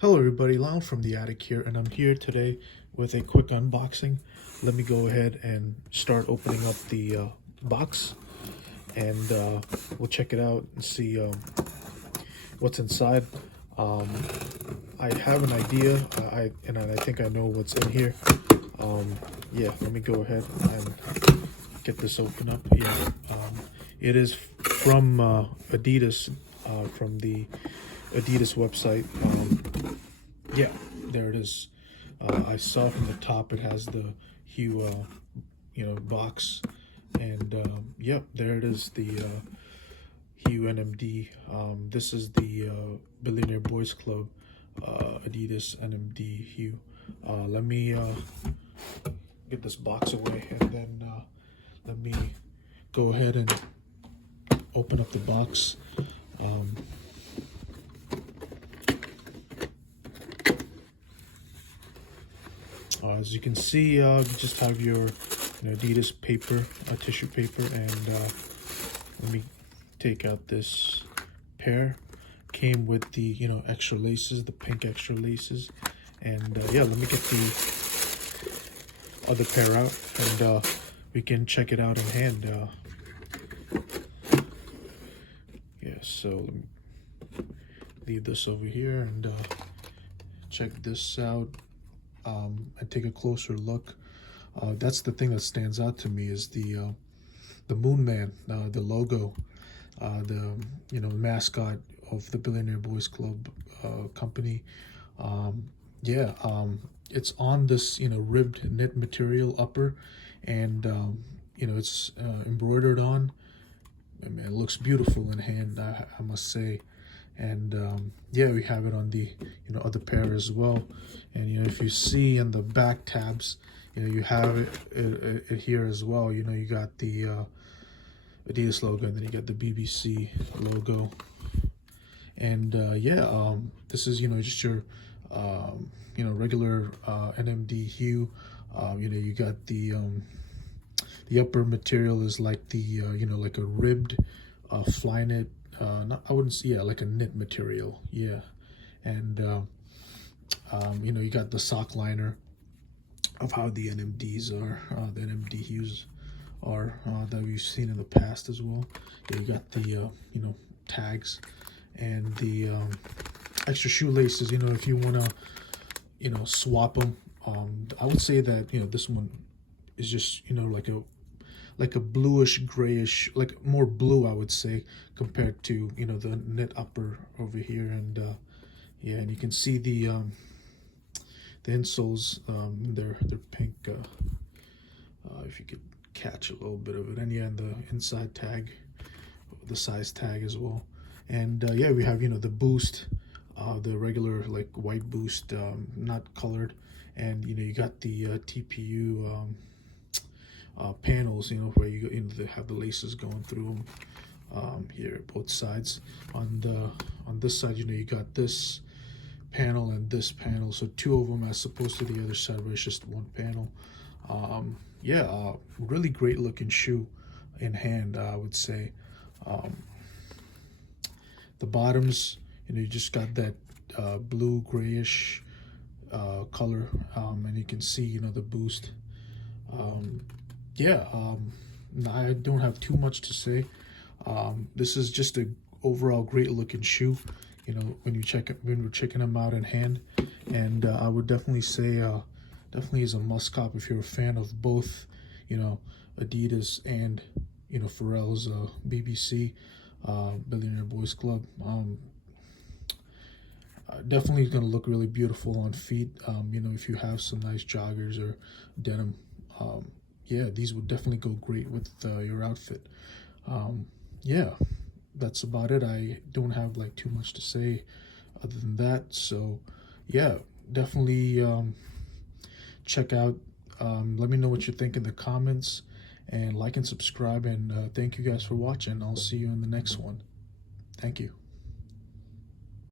Hello everybody, Lyle from the attic here, and I'm here today with a quick unboxing. Let me go ahead and start opening up the box, and we'll check it out and see what's inside. I have an idea, I think I know what's in here. Yeah, let me go ahead and get this open up. Yeah, it is from Adidas, from the Adidas website. Yeah, there it is. I saw from the top it has the Hue, box, and yep, there it is, the Hue NMD. This is the Billionaire Boys Club, Adidas NMD Hue. Let me get this box away, and then let me go ahead and open up the box. As you can see, you just have your Adidas paper, tissue paper, and let me take out this pair. Came with the extra laces, the pink extra laces, and yeah, let me get the other pair out, and we can check it out in hand. Yeah, so let me leave this over here and check this out. And take a closer look. That's the thing that stands out to me, is the Moon Man, the logo, the mascot of the Billionaire Boys Club company. Yeah, it's on this ribbed knit material upper, and it's embroidered on. I mean, it looks beautiful in hand, I must say. And yeah, we have it on the other pair as well. And if you see in the back tabs, you have it here as well. You got the Adidas logo, and then you got the BBC logo. And yeah, this is just your regular NMD Hue. You got the upper material is like the like a ribbed fly knit. I wouldn't say, yeah, like a knit material, yeah. And you got the sock liner of how the NMDs are, the NMD hues are, that we've seen in the past as well. Yeah, you got the tags and the extra shoelaces. If you want to swap them, I would say that this one is just like a bluish grayish, like more blue, I would say, compared to the knit upper over here. And yeah, and you can see the insoles, they're pink, if you could catch a little bit of it. And yeah, and the inside tag, the size tag as well. And yeah, we have the boost, the regular like white boost, not colored. And you got the TPU panels, where they have the laces going through them, here both sides. On this side, you got this panel and this panel, so two of them as opposed to the other side where it's just one panel. Yeah, really great looking shoe in hand, I would say. The bottoms, you just got that blue grayish color, and you can see the boost. Yeah, I don't have too much to say. This is just a overall great looking shoe, when we're checking them out in hand. And I would definitely say definitely is a must cop if you're a fan of both Adidas and Pharrell's BBC Billionaire Boys Club. Definitely going to look really beautiful on feet. If you have some nice joggers or denim, yeah, these would definitely go great with your outfit. Yeah, that's about it. I don't have like too much to say other than that. So yeah, definitely check out. Let me know what you think in the comments, and like and subscribe. And thank you guys for watching. I'll see you in the next one. Thank you.